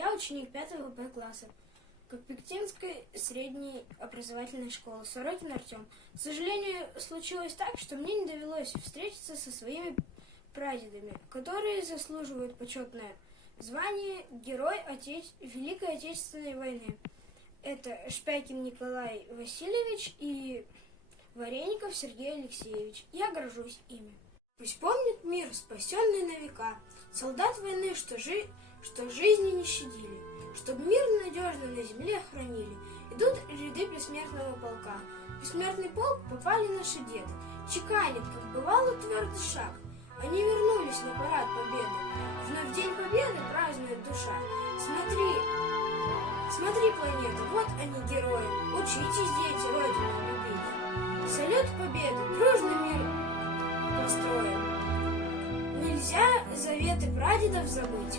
Я ученик 5 Б класса Копектинской средней образовательной школы, Сорокин Артем. К сожалению, случилось так, что мне не довелось встретиться со своими прадедами, которые заслуживают почетное звание Герой Великой Отечественной войны. Это Шпякин Николай Васильевич и Вареников Сергей Алексеевич. Я горжусь ими. Пусть помнит мир, спасенный на века, солдат войны, что жизни не щадили, чтоб мир надежно на земле хранили. Идут ряды бессмертного полка. В бессмертный полк попали наши деды. Чеканят, как бывало, твердый шаг. Они вернулись на парад победы. Вновь день победы празднует душа. Смотри, планета, вот они герои. Учитесь, дети, родину любить. Салют победы, дружный мир построим. Нельзя заветы прадедов забыть.